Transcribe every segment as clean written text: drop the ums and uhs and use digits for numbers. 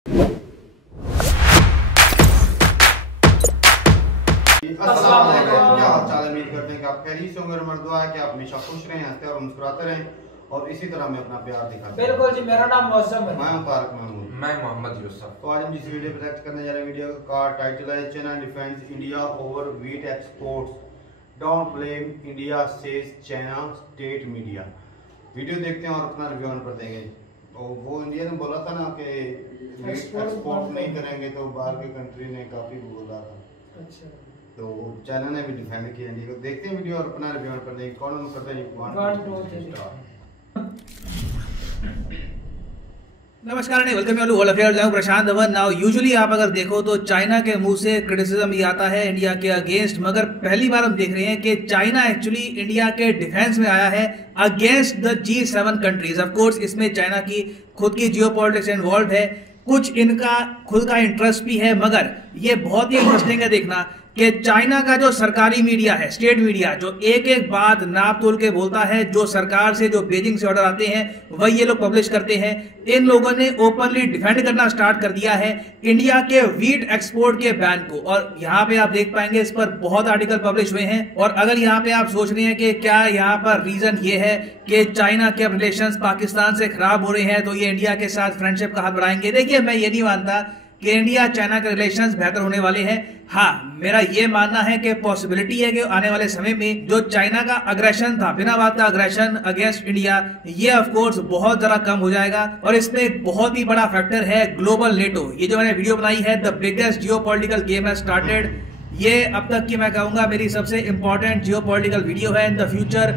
अस्सलाम वालेकुम। क्या हाल चाल है? उम्मीद करते हैं कि आप खैरियत से होंगे। दुआ है कि आप हमेशा खुश रहें, हंसते और मुस्कुराते रहें और इसी तरह में अपना प्यार दिखाते रहें। बिल्कुल जी, मेरा नाम मौसम है। मैं तारक महमूद। मैं मोहम्मद यूसुफ। तो आज हम जिस वीडियो पे रिएक्ट करने जा रहे हैं, वीडियो का टाइटल है China defence India over wheat exports, don't blame India says China state media. Video देखते हैं और अपना रिव्यू पर देंगे। तो वो इंडिया ने बोला था ना कि वीट एक्सपोर्ट नहीं करेंगे, तो बाहर की कंट्री ने काफी बोला था। अच्छा, तो चाइना ने भी डिफेंड किया इंडिया को। देखते हैं वीडियो और अपना रिव्यू कर देंगे। कौन करते हैं? नमस्कार, welcome you all affairs. I am Prashant Dhawan. Now usually आप अगर देखो तो चाइना के मुंह से क्रिटिसिज्म ही आता है इंडिया के अगेंस्ट, मगर पहली बार हम देख रहे हैं कि चाइना एक्चुअली इंडिया के डिफेंस में आया है against the G7 countries. Of course इसमें चाइना की खुद की जियोपॉलिटिक्स इन्वॉल्व है, कुछ इनका खुद का इंटरेस्ट भी है, मगर ये बहुत ही इंटरेस्टिंग है देखना कि चाइना का जो सरकारी मीडिया है, स्टेट मीडिया, जो एक एक बात नाप तोल के बोलता है, जो सरकार से, जो बीजिंग से ऑर्डर आते हैं वही ये लोग पब्लिश करते हैं। इन लोगों ने ओपनली डिफेंड करना स्टार्ट कर दिया है इंडिया के वीट एक्सपोर्ट के बैन को। और यहाँ पे आप देख पाएंगे इस पर बहुत आर्टिकल पब्लिश हुए हैं। और अगर यहाँ पे आप सोच रहे हैं कि क्या यहाँ पर रीजन ये है कि चाइना के रिलेशंस पाकिस्तान से खराब हो रहे हैं तो ये इंडिया के साथ फ्रेंडशिप का हाथ बढ़ाएंगे, देखिए मैं ये नहीं मानता कि इंडिया चाइना के रिलेशंस बेहतर होने वाले हैं। हाँ, मेरा ये मानना है कि पॉसिबिलिटी है कि आने वाले समय में जो चाइना का अग्रेशन था, बिना बात का अग्रेशन अगेंस्ट इंडिया, ये ऑफ कोर्स बहुत ज्यादा कम हो जाएगा। और इसमें एक बहुत ही बड़ा फैक्टर है ग्लोबल नेटो। ये जो मैंने वीडियो बनाई है, the biggest geopolitical game has started, ये अब तक की मैं कहूंगा मेरी सबसे इंपॉर्टेंट जियोपॉलिटिकल वीडियो है। इन द फ्यूचर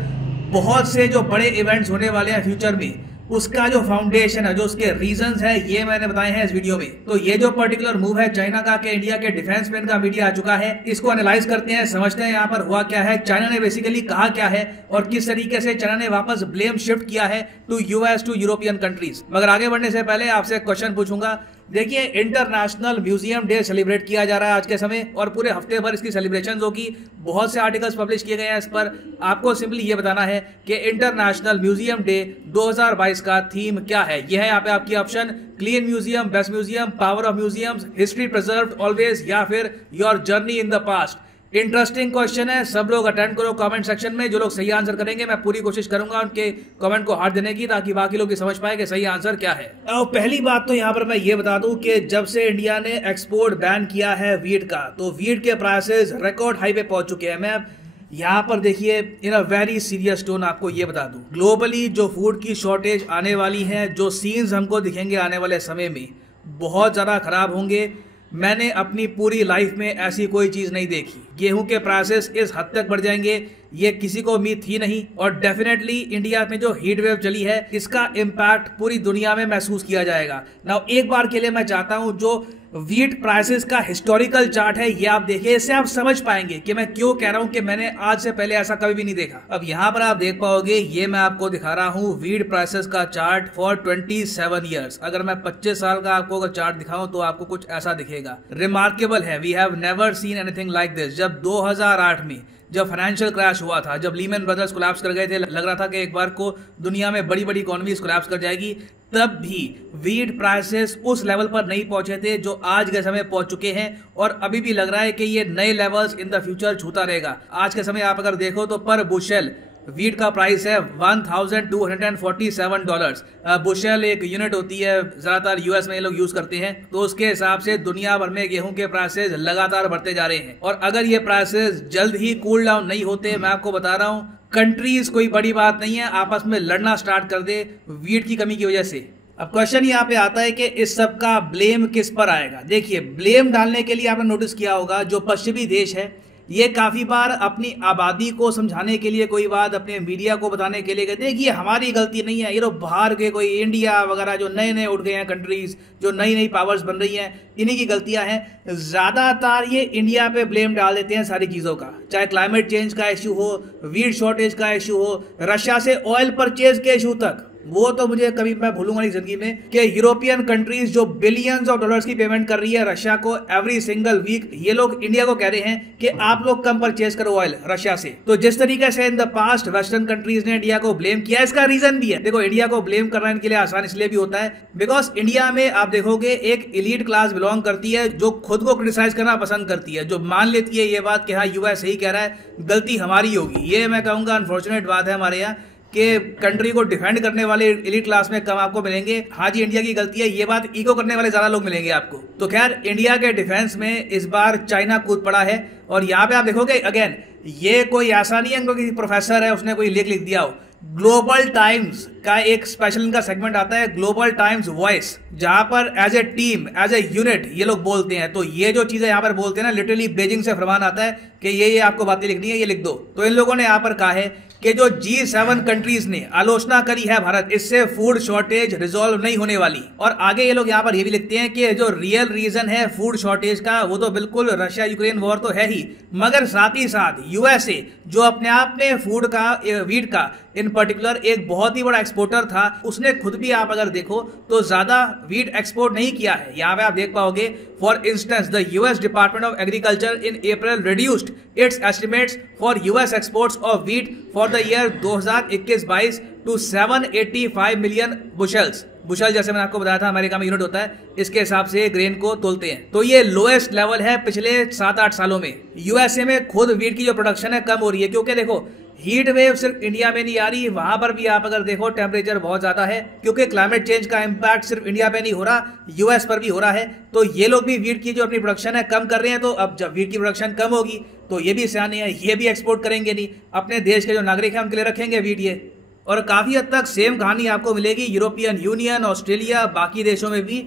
बहुत से जो बड़े इवेंट्स होने वाले हैं फ्यूचर में, उसका जो फाउंडेशन है, जो उसके रीजंस है, ये मैंने बताए हैं इस वीडियो में। तो ये जो पर्टिकुलर मूव है चाइना का कि इंडिया के डिफेंस में इनका मीडिया आ चुका है, इसको एनालाइज करते हैं, समझते हैं यहाँ पर हुआ क्या है, चाइना ने बेसिकली कहा क्या है और किस तरीके से चाइना ने वापस ब्लेम शिफ्ट किया है to US, to European countries. मगर आगे बढ़ने से पहले आपसे एक क्वेश्चन पूछूंगा। देखिए, इंटरनेशनल म्यूजियम डे सेलिब्रेट किया जा रहा है आज के समय और पूरे हफ्ते भर इसकी सेलिब्रेशन होगी। बहुत से आर्टिकल्स पब्लिश किए गए हैं इस पर। आपको सिंपली ये बताना है कि इंटरनेशनल म्यूजियम डे 2022 का थीम क्या है। यह है यहाँ पे आपकी option: clean museum, best museum, power of museums, history preserved always, या फिर your journey in the past. Interesting question है, सब लोग अटेंड करो कमेंट सेक्शन में। जो लोग सही आंसर करेंगे मैं पूरी कोशिश करूंगा उनके कमेंट को हार्ट देने की, ताकि बाकी लोग भी समझ पाए कि सही आंसर क्या है। और पहली बात तो यहाँ पर मैं ये बता दूं कि जब से इंडिया ने एक्सपोर्ट बैन किया है वीट का, तो वीट के प्राइसेस रिकॉर्ड हाई पे पहुंच चुके हैं। मैं यहाँ पर देखिए इन अ वेरी सीरियस टोन आपको ये बता दूं, ग्लोबली जो फूड की शॉर्टेज आने वाली है, जो सीन्स हमको दिखेंगे आने वाले समय में बहुत ज़्यादा खराब होंगे। मैंने अपनी पूरी लाइफ में ऐसी कोई चीज़ नहीं देखी। गेहूं के प्राइसेस इस हद तक बढ़ जाएंगे, ये किसी को उम्मीद थी नहीं। और डेफिनेटली इंडिया में जो हीट वेव चली है, इसका इम्पैक्ट पूरी दुनिया में महसूस किया जाएगा। नाउ एक बार के लिए मैं चाहता हूं जो वीट प्राइसेस का हिस्टोरिकल चार्ट है ये आप देखिए, इससे आप समझ पाएंगे कि मैं क्यों कह रहा हूं कि मैंने आज से पहले ऐसा कभी भी नहीं देखा। अब यहाँ पर आप देख पाओगे, ये मैं आपको दिखा रहा हूँ वीट प्राइसेस का चार्ट फॉर 27 ईयर्स। अगर मैं 25 साल का आपको अगर चार्ट दिखाऊं तो आपको कुछ ऐसा दिखेगा। रिमार्केबल है, we have never seen anything like this. जब 2008 में जब फाइनेंशियल क्रैश हुआ था, जब लीमन ब्रदर्स कोलैप्स कर गए थे, लग रहा था कि एक बार को दुनिया में बड़ी बड़ी इकोनॉमीज कोलैप्स कर जाएगी, तब भी वीट प्राइसेस उस लेवल पर नहीं पहुंचे थे जो आज के समय पहुंच चुके हैं। और अभी भी लग रहा है कि ये नए लेवल्स इन द फ्यूचर छूता रहेगा। आज के समय आप अगर देखो तो पर बुशेल वीट का प्राइस है $1247। बुशेल एक यूनिट होती है, ज्यादातर यूएस में ये लोग यूज करते हैं, तो उसके हिसाब से दुनिया भर में गेहूं के प्राइसेस लगातार बढ़ते जा रहे हैं। और अगर ये प्राइसेस जल्द ही कूल डाउन नहीं होते, मैं आपको बता रहा हूं, कंट्रीज कोई बड़ी बात नहीं है आपस में लड़ना स्टार्ट कर दे वीट की कमी की वजह से। अब क्वेश्चन यहाँ पे आता है कि इस सब का ब्लेम किस पर आएगा। देखिए, ब्लेम डालने के लिए आपने नोटिस किया होगा जो पश्चिमी देश है, ये काफी बार अपनी आबादी को समझाने के लिए कोई बात अपने मीडिया को बताने के लिए कहते हैं कि ये हमारी गलती नहीं है, ये तो बाहर के कोई इंडिया वगैरह जो नए नए उठ गए हैं कंट्रीज, जो नई नई पावर्स बन रही हैं, इन्हीं की गलतियां हैं। ज्यादातर ये इंडिया पे ब्लेम डाल देते हैं सारी चीजों का, चाहे क्लाइमेट चेंज का इश्यू हो, वीट शॉर्टेज का इश्यू हो, रशिया से ऑयल परचेज के इशू तक। वो तो मुझे कभी मैं भूलूंगा नहीं जिंदगी में, कि यूरोपियन कंट्रीज जो बिलियंस ऑफ डॉलर्स की पेमेंट कर रही है रशिया को एवरी सिंगल वीक, ये लोग इंडिया को कह रहे हैं कि आप लोग कम परचेज करो ऑयल रशिया से। तो जिस तरीके से in the past western countries ने इंडिया को ब्लेम किया, इसका रीजन भी है। देखो, इंडिया को ब्लेम करना इनके लिए आसान इसलिए भी होता है बिकॉज इंडिया में आप देखोगे एक एलीट क्लास बिलोंग करती है जो खुद को क्रिटिसाइज करना पसंद करती है, जो मान लेती है ये बात कि हाँ यूएस सही कह रहा है, गलती हमारी होगी। ये मैं कहूंगा अनफॉर्चुनेट बात है हमारे यहाँ कि कंट्री को डिफेंड करने वाले एलीट क्लास में कम आपको मिलेंगे। हाँ जी, इंडिया की गलती है, ये बात इको करने वाले ज्यादा लोग मिलेंगे आपको। तो खैर, इंडिया के डिफेंस में इस बार चाइना कूद पड़ा है। और यहाँ पे आप देखोगे अगेन, ये कोई ऐसा नहीं है कि प्रोफेसर है उसने कोई लेख लिख दिया हो। ग्लोबल टाइम्स का एक स्पेशल इनका सेगमेंट आता है, ग्लोबल टाइम्स वॉइस, जहां पर as a team, as a unit ये लोग बोलते हैं। तो ये जो चीजें यहाँ पर बोलते हैं ना, लिटरली बेजिंग से फरमान आता है कि ये आपको बातें लिखनी है, ये लिख दो। तो इन लोगों ने यहाँ पर कहा है कि जो G7 कंट्रीज ने आलोचना करी है भारत, इससे फूड शॉर्टेज रिजॉल्व नहीं होने वाली। और आगे ये लोग यहाँ पर ये भी लिखते हैं कि जो रियल रीजन है फूड शॉर्टेज का, वो तो बिल्कुल रशिया यूक्रेन वॉर तो है ही, मगर साथ ही साथ यूएसए जो अपने आप में फूड का, वीट का इन पर्टिकुलर एक बहुत ही बड़ा एक्सपोर्टर था, उसने खुद भी आप अगर देखो तो ज्यादा वीट एक्सपोर्ट नहीं किया है। यहाँ पे आप देख पाओगे, for instance the US department of agriculture in April reduced its estimates for US exports of wheat for the year 2021-22 to 785 million bushels. Bushel जैसे मैंने आपको बताया था अमेरिका में यूनिट होता है, इसके हिसाब से ग्रेन को तोलते हैं। तो ये लोएस्ट लेवल है पिछले 7-8 सालों में। यूएसए में खुद वीट की जो प्रोडक्शन है कम हो रही है, क्योंकि देखो हीट वेव सिर्फ इंडिया में नहीं आ रही, वहां पर भी आप अगर देखो टेम्परेचर बहुत ज्यादा है, क्योंकि क्लाइमेट चेंज का इंपैक्ट सिर्फ इंडिया पे नहीं हो रहा, यूएस पर भी हो रहा है। तो ये लोग भी वीट की जो अपनी प्रोडक्शन है कम कर रहे हैं। तो अब जब वीट की प्रोडक्शन कम होगी तो ये भी सियाने हैं, ये भी एक्सपोर्ट करेंगे नहीं, अपने देश के जो नागरिक हैं उनके लिए रखेंगे वीट ये। और काफी हद तक सेम कहानी आपको मिलेगी यूरोपियन यूनियन, ऑस्ट्रेलिया, बाकी देशों में भी।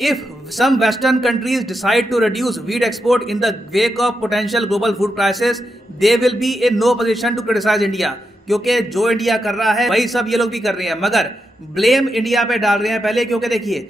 If some Western countries decide to reduce wheat export in the wake of potential global food crisis, they will be in no position to criticize India. क्योंकि जो इंडिया कर रहा है वही सब ये लोग भी कर रहे हैं, मगर ब्लेम इंडिया पे डाल रहे हैं पहले, क्योंकि देखिए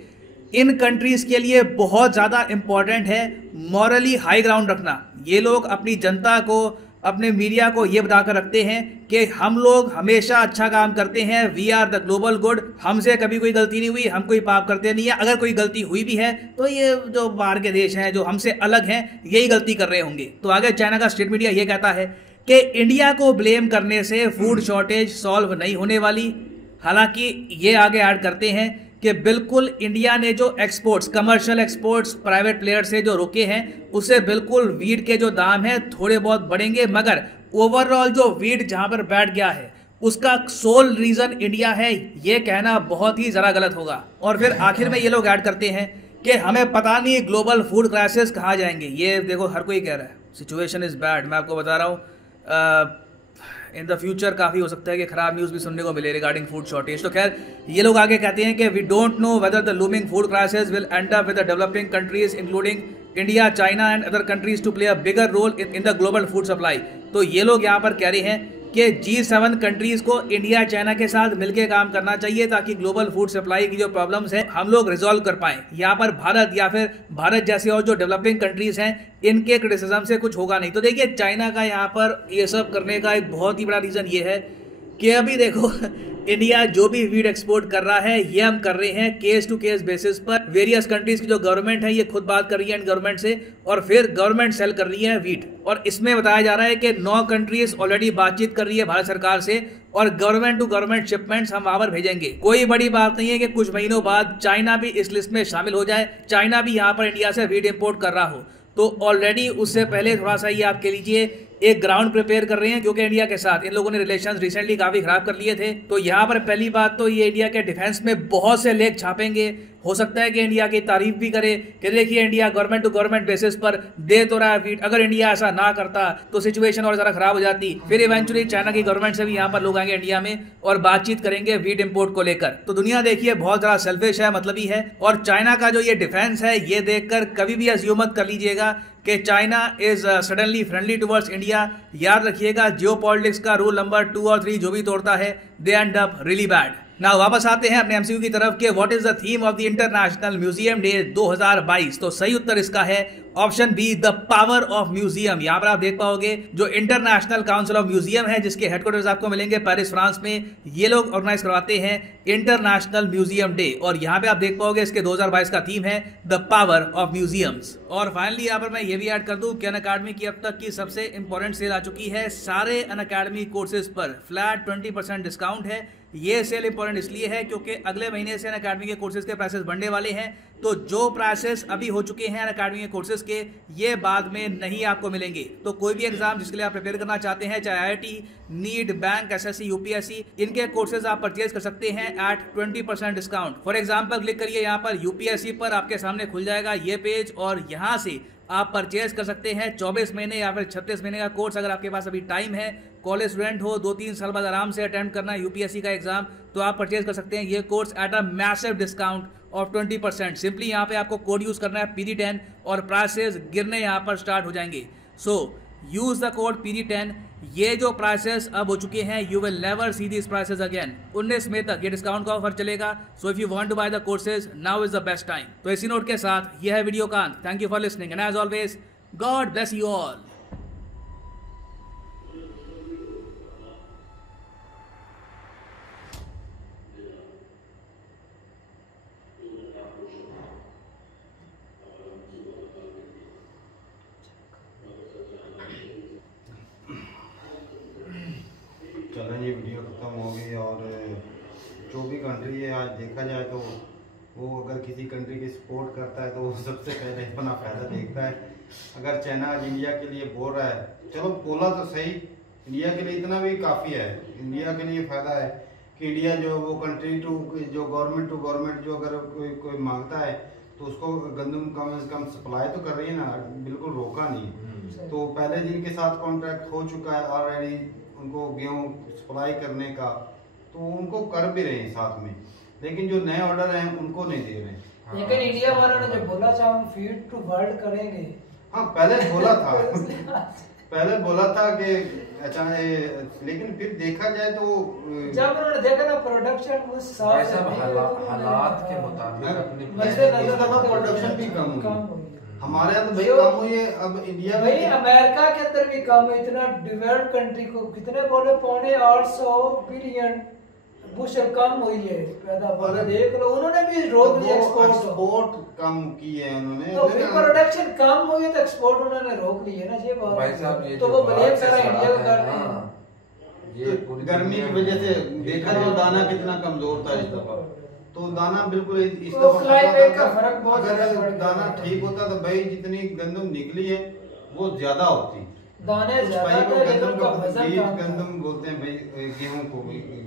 इन कंट्रीज के लिए बहुत ज्यादा इंपॉर्टेंट है मॉरली हाई ग्राउंड रखना। ये लोग अपनी जनता को, अपने मीडिया को ये बताकर रखते हैं कि हम लोग हमेशा अच्छा काम करते हैं, we are the global good, हमसे कभी कोई गलती नहीं हुई, हम कोई पाप करते नहीं है, अगर कोई गलती हुई भी है तो ये जो बाहर के देश हैं जो हमसे अलग हैं यही गलती कर रहे होंगे। तो आगे चाइना का स्टेट मीडिया ये कहता है कि इंडिया को ब्लेम करने से फूड शॉर्टेज सॉल्व नहीं होने वाली। हालांकि ये आगे ऐड करते हैं कि बिल्कुल इंडिया ने जो exports, commercial exports private player से जो रोके हैं, उससे बिल्कुल वीट के जो दाम हैं थोड़े बहुत बढ़ेंगे, मगर ओवरऑल जो वीट जहां पर बैठ गया है उसका सोल रीजन इंडिया है, ये कहना बहुत ही जरा गलत होगा। और फिर आखिर में ये लोग ऐड करते हैं कि हमें पता नहीं ग्लोबल फूड क्राइसिस कहाँ जाएंगे। ये देखो हर कोई कह रहा है सिचुएशन इज बैड, मैं आपको बता रहा हूँ इन द फ्यूचर काफ़ी हो सकता है कि खराब न्यूज़ भी सुनने को मिले रिगार्डिंग फूड शॉर्टेज। तो खैर ये लोग आगे कहते हैं कि we don't know whether the looming food crisis will end up with the developing countries including India, China and other countries to play a bigger role in the global food supply. तो ये लोग यहाँ पर कह रहे हैं कि G7 countries को इंडिया, चाइना के साथ मिलकर काम करना चाहिए ताकि ग्लोबल फूड सप्लाई की जो प्रॉब्लम्स हैं हम लोग रिजॉल्व कर पाएं। यहाँ पर भारत या फिर भारत जैसे और जो डेवलपिंग कंट्रीज हैं इनके क्रिटिसिज्म से कुछ होगा नहीं। तो देखिए चाइना का यहाँ पर ये सब करने का एक बहुत ही बड़ा रीजन ये है कि अभी देखो इंडिया जो भी वीट एक्सपोर्ट कर रहा है ये हम कर रहे हैं केस टू केस बेसिस पर। वेरियस कंट्रीज की जो गवर्नमेंट है ये खुद बात कर रही है गवर्नमेंट से, और फिर गवर्नमेंट सेल कर रही है वीट। और इसमें बताया जा रहा है कि 9 कंट्रीज ऑलरेडी बातचीत कर रही है भारत सरकार से, और गवर्नमेंट टू गवर्नमेंट शिपमेंट्स हम वहां पर भेजेंगे। कोई बड़ी बात नहीं है कि कुछ महीनों बाद चाइना भी इस लिस्ट में शामिल हो जाए, चाइना भी यहाँ पर इंडिया से वीट इम्पोर्ट कर रहा हो। तो ऑलरेडी उससे पहले थोड़ा सा ये आप कह लीजिए एक ग्राउंड प्रिपेयर कर रहे हैं, क्योंकि इंडिया के साथ इन लोगों ने रिलेशंस रिसेंटली काफी खराब कर लिए थे। तो यहाँ पर पहली बात तो ये इंडिया के डिफेंस में बहुत से लेख छापेंगे, हो सकता है कि इंडिया की तारीफ भी करे कि देखिए India government to government basis पर दे तो रहा है वीट, अगर इंडिया ऐसा ना करता तो सिचुएशन और जरा खराब हो जाती। फिर इवेंचुअली चाइना की गवर्नमेंट से भी यहाँ पर लोग आएंगे इंडिया में और बातचीत करेंगे वीट इंपोर्ट को लेकर। तो दुनिया देखिए बहुत ज्यादा सेल्फिश है, मतलबी है, और चाइना का जो ये डिफेंस है ये देखकर कभी भी अज्यूम मत कर लीजिएगा कि China is suddenly friendly towards India. याद रखिएगा जियोपॉलिटिक्स का रूल नंबर 2 और 3 जो भी तोड़ता है they end up really bad. ना वापस आते हैं अपने एमसीक्यू की तरफ के what is the theme of the international museum day 2022। तो सही उत्तर इसका है option B, the power of museum. यहाँ पर आप देख पाओगे जो इंटरनेशनल काउंसिल ऑफ म्यूजियम है, जिसके हेडक्वार्टर्स आपको मिलेंगे पेरिस फ्रांस में, ये लोग ऑर्गेनाइज करवाते हैं इंटरनेशनल म्यूजियम डे। और यहाँ पे आप देख पाओगे इसके 2022 का थीम है द पावर ऑफ म्यूजियम्स। और फाइनली यहाँ पर मैं ये भी ऐड कर दूं कि अनअकैडमी की अब तक की सबसे इंपॉर्टेंट सेल आ चुकी है। सारे अनअकैडमी कोर्सेज पर फ्लैट 20% डिस्काउंट है। ये सेल इंपॉर्टेंट इसलिए है क्योंकि अगले महीने से अनअकैडमी के कोर्सेज के प्राइसेस बढ़ने वाले हैं। तो जो प्राइसेस अभी हो चुके हैं अनअकैडमी के कोर्सेज के, ये बाद में नहीं आपको मिलेंगे। तो कोई भी एग्जाम जिसके लिए आप प्रिपेयर करना चाहते हैं, चाहे IIT, NEET, bank, SSC, UPSC, इनके कोर्सेज आप परचेज कर सकते हैं at 20% discount. For example click करिए यहाँ पर यूपीएससी पर, आपके सामने खुल जाएगा ये पेज और यहाँ से आप परचेज कर सकते हैं 24 महीने या फिर 36 महीने का कोर्स। अगर आपके पास अभी टाइम है, कॉलेज स्टूडेंट हो, 2-3 साल बाद आराम से अटेम्प्ट करना है यूपीएससी का एग्जाम, तो आप परचेज कर सकते हैं ये course at a massive discount of 20%। Simply यहाँ पे आपको कोड यूज करना है PD10 और प्राइसेस गिरने यहाँ पर स्टार्ट हो जाएंगे। So use the code PD10। ये जो प्राइसेस अब हो चुके हैं, you will never see this prices again. 19 मई तक ये डिस्काउंट का ऑफर चलेगा। So if you want to buy the courses, now is the best time. तो इसी नोट के साथ यह है वीडियो का अंत। Thank you for listening and as always God bless you all. चलें, ये वीडियो ख़त्म हो गई। और जो भी कंट्री है आज देखा जाए तो वो अगर किसी कंट्री की सपोर्ट करता है तो वो सबसे पहले अपना फ़ायदा देखता है। अगर चाइना आज इंडिया के लिए बोल रहा है, चलो बोला तो सही, इंडिया के लिए इतना भी काफ़ी है। इंडिया के लिए फ़ायदा है कि इंडिया जो वो कंट्री टू जो गवर्नमेंट टू गवर्नमेंट जो अगर कोई मांगता है तो उसको गंदम कम से कम सप्लाई तो कर रही है ना, बिल्कुल रोका नहीं। तो पहले जिनके साथ कॉन्ट्रैक्ट हो चुका है ऑलरेडी उनको गेहूँ सप्लाई करने का, तो उनको कर भी रहे हैं साथ में, लेकिन जो नए ऑर्डर हैं उनको नहीं दे रहे। लेकिन इंडिया वालों ने जो बोला था हम फीड टू वर्ल्ड करेंगे, हाँ पहले बोला था पहले बोला था कि अच्छा है, लेकिन फिर देखा जाए तो जब उन्होंने देखा ना प्रोडक्शन उस साल हालात के मुताबिक अपनी प्रोडक्शन भी कम हुई। हमारे यहाँ तो भाई कम हुई है, अब इंडिया में भाई अमेरिका के अंदर भी कम है। इतना डेवलप्ड कंट्री को कितने बोले 850 बिलियन बुशल कम हुई है पैदावार, देख लो। उन्होंने भी रोक दिया एक्सपोर्ट कम की है उन्होंने, तो फिर प्रोडक्शन कम हुई है तो एक्सपोर्ट उन्होंने रोक ली है ना। ये बात भाई साहब, ये तो वो ब्लेम सारा इंडिया को कर रहे हैं। ये गर्मी की वजह से देखा जाए दाना कितना कमजोर था इस दफा, तो दाना बिल्कुल इस दफा क्लाइमेट का फर्क बहुत अगर दाना ठीक होता तो भाई जितनी गंदम निकली है वो ज्यादा होती। दाने ज्यादा थे लेकिन उनका वजन कम। गंदम बोलते हैं भाई गेहूं को,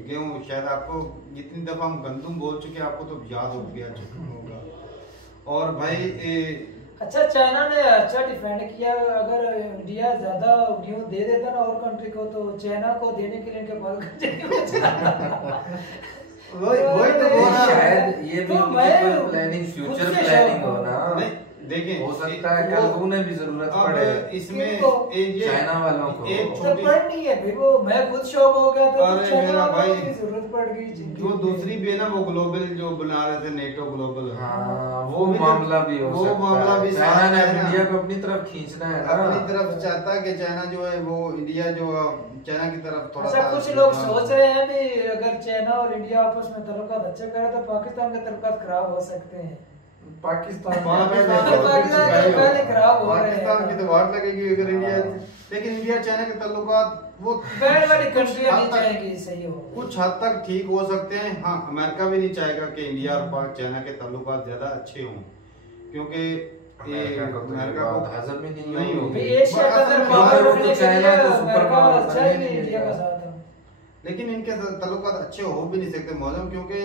गेहूं शायद आपको जितनी दफा हम गंदम बोल चुके हैं आपको तो याद हो गया होगा। और भाई अच्छा चाइना ने अच्छा डिफेंड किया। अगर इंडिया ज्यादा गेहूं दे देता ना और कंट्री को तो चाइना को देने के लिए इनके पास वही तो बोल रहा है। शायद ये भी प्लानिंग, फ्यूचर प्लानिंग हो ना। देखिए हो सकता है कल उन्हें भी जरूरत पड़े इसमें चाइना वालों को। एक छोटी नहीं है भाई, वो मैं खुद शॉक हो गया था। अरे मेरा भाई जरूरत पड़ गई जो दूसरी भी है ना वो ग्लोबल जो बना रहे थे नेटो ग्लोबल, वो मामला भी हो सकता है। वो मामला भी चाइना ने इंडिया को अपनी तरफ खींचना है ना, अपनी तरफ चाहता है कि चाइना जो है वो इंडिया जो चाइना की तरफ थोड़ा अच्छा कुछ लोग सोच रहे हैं भी अगर चाइना और इंडिया आपस में ताल्लुकात अच्छे करे तो पाकिस्तान के ताल्लुकात खराब हो सकते हैं। पाकिस्तान खराब हो रहे हैं, पाकिस्तान की तो वाट लगेगी अगर इंडिया, लेकिन इंडिया चाइना के ताल्लुकात वो बैड वाली कंट्रियां नहीं चाहेंगी सही हो, कुछ हद तक ठीक हो सकते हैं। हाँ अमेरिका भी नहीं चाहेगा कि इंडिया और चाइना के ताल्लुकात ज्यादा अच्छे हों, क्योंकि अमेरिका को हजम ही नहीं होगी। एशिया का अंदर पावर रखने के लिए अमेरिका अच्छा ही नहीं इंडिया का साथ है, लेकिन इनके ताल्लुकात अच्छे हो भी नहीं सकते मौजूद, क्योंकि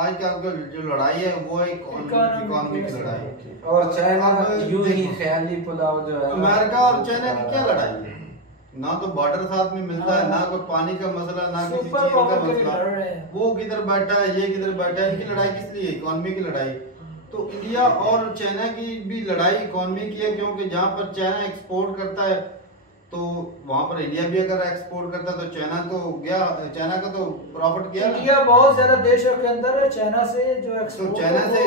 आज का जो लड़ाई है वो है इकोनॉमी की लड़ाई। और चाइना यूं ही ख्याली पुलाव जो है, अमेरिका और चाइना की क्या लड़ाई है? ना तो बॉर्डर साथ में मिलता है, ना कोई पानी का मसला, ना किसी चीज का मसला। वो किधर बैठा है, ये किधर बैठा है, इनकी लड़ाई किस लिए? इकोनॉमी की लड़ाई। तो इंडिया और चाइना की भी लड़ाई इकोनॉमी की है, क्योंकि जहाँ पर चाइना एक्सपोर्ट करता है तो वहां पर इंडिया भी अगर एक्सपोर्ट करता तो चाइना तो गया, चाइना का तो प्रॉफिट किया ना। इंडिया बहुत ज्यादा देशों के अंदर चाइना से जो तो एक्सपोर्ट चाइना से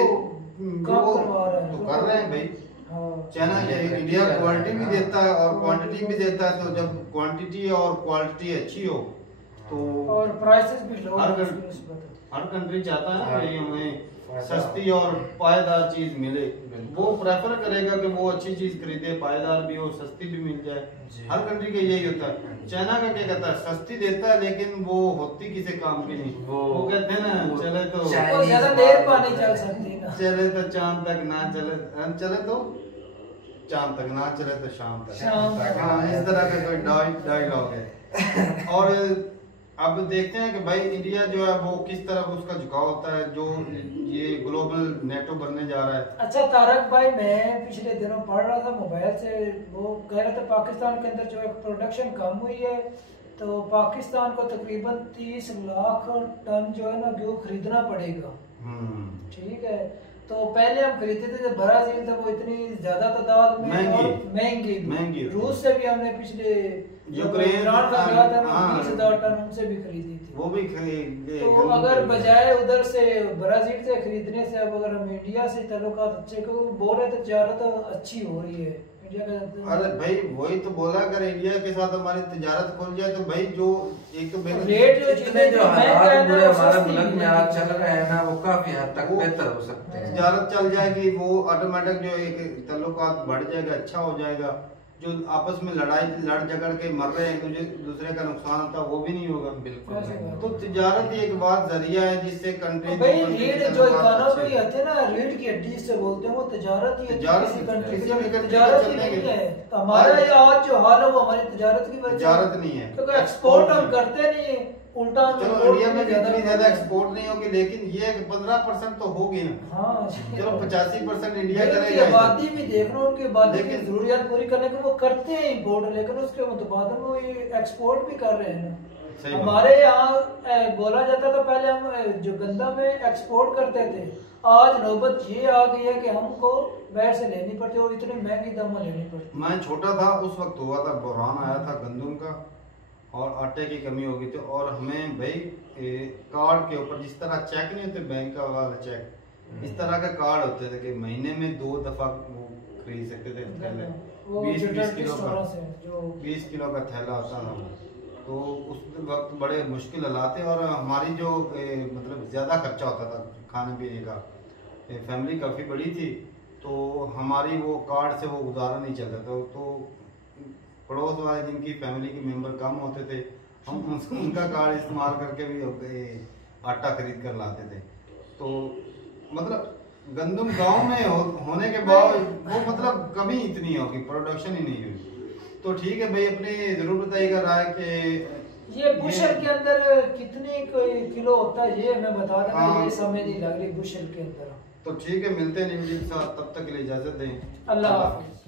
कम करवा रहा है तो कर रहे हैं भाई। हाँ। चाइना इंडिया क्वालिटी भी देता है और क्वांटिटी भी देता है, तो जब क्वांटिटी और क्वालिटी अच्छी हो तो और प्राइसेस भी लो हर कंट्री चाहता है कि हमें सस्ती और पायेदार चीज मिले। वो प्रेफर करेगा कि वो अच्छी चीज खरीदे, पायेदार भी हो, सस्ती भी मिल जाए। हर कंट्री का यही होता है। चाइना का क्या कहता है, सस्ती देता है लेकिन वो होती किसी काम की नहीं। वो कहते हैं ना, चले तो ज्यादा देर पानी चल सकती ना, चले तो चांद तक ना चले, चले तो चांद तक ना चले तो शाम तक। हाँ, इस तरह का कोई डायलॉग है। और अब देखते हैं कि भाई इंडिया जो है वो किस तरफ उसका झुकाव होता है, जो ये ग्लोबल नेटो बनने जा रहा है। अच्छा तारक भाई, मैं पिछले दिनों पढ़ रहा था मोबाइल से, वो कह रहे थे पाकिस्तान के अंदर जो है प्रोडक्शन कम हुई है, तो पाकिस्तान को तकरीबन 30 लाख टन जो है ना गेहूं खरीदना पड़ेगा। ठीक है, तो पहले हम खरीदते थे, ब्राजील था वो इतनी ज्यादा तादाद में महंगी। रूस से भी हमने पिछले यूक्रेन का गया था ना 20,000 टन उनसे भी खरीदी थी, वो भी खरीद। तो अगर बजाय उधर से ब्राजील से खरीदने से अब अगर हम इंडिया से ताल्लुकात अच्छे को बोल रहे तो तजारत अच्छी हो रही है इंडिया का। अरे भाई वही तो बोला, अगर इंडिया के साथ हमारी तजारत खुल जाए तो भाई जो एक तो रेट इतने जो हालात पूरे हमारे मुल्क में आज चल रहे हैं ना, वो काफी हद तक बेहतर हो सकते हैं। तजारत चल जाएगी, वो ऑटोमेटिक जो एक ताल्लुकात बढ़ जाएगा, अच्छा हो जाएगा। जो आपस में लड़ झगड़ के मर रहे हैं, मुझे दूसरे का नुकसान होता है, वो भी नहीं होगा। बिल्कुल। तो तजारत ही एक बात जरिया है जिससे कंट्री भाई रीढ़ जो इकोनॉमी आते हैं ना, रीढ़ की हड्डी से बोलते हैं, वो तजारत ही है। किसी कंट्री की तजारत ही नहीं है। तो हमारा ये आज जो हाल है वो हमारी तजारत की वजह से, तजारत नहीं है, क्योंकि एक्सपोर्ट हम करते नहीं, उल्टा चलो इंडिया में जितनी ज्यादा एक्सपोर्ट नहीं होगी, लेकिन ये 15% तो होगी ना। हाँ, चलो 85% इंडिया करेगा। आबादी भी देख लो, उनकी आबादी की जरूरियात पूरी करने के वो करते हैं इम्पोर्ट, लेकिन उसके मुतबादल वो एक्सपोर्ट भी कर रहे हैं ना। हमारे यहाँ बोला जाता था पहले हम जो गंदा में एक्सपोर्ट करते थे, आज नौबत ये आ गई है कि हमको बाहर से लेनी पड़ती है और इतनी महंगी दाम में लेनी पड़ती। मैं छोटा था उस वक्त हुआ था, बहरान आया था गंदम का और आटे की कमी हो गई थी, और हमें भाई कार्ड के ऊपर जिस तरह चेक नहीं होते बैंक का वाला चेक, इस तरह का कार्ड होते थे कि महीने में 2 दफा वो खरीद सकते थे थैले। 20 किलो का 20 किलो का थैला होता था। तो उस वक्त बड़े मुश्किल हालात थे, और हमारी जो मतलब ज्यादा खर्चा होता था खाने पीने का, फैमिली काफी बड़ी थी, तो हमारी वो कार्ड से वो गुजारा नहीं चलता था। तो पड़ोस वाले जिनकी फैमिली के मेंबर कम होते थे, हम उनका कार्ड इस्तेमाल करके भी आटा खरीद कर लाते थे। तो मतलब गंदम गांव में होने के बाद वो मतलब कमी इतनी होगी, प्रोडक्शन ही नहीं हुई। तो ठीक है भाई, अपनी जरूर बताइएगा राय के ये बुशल के अंदर कितने किलो होता है ये मैं बता दूंगा। ये समय नहीं लग रही बुशल के अंदर। तो ठीक है, मिलते हैं न्यू वीडियो के साथ, तब तक के लिए इजाजत दें। अल्लाह हाफिज।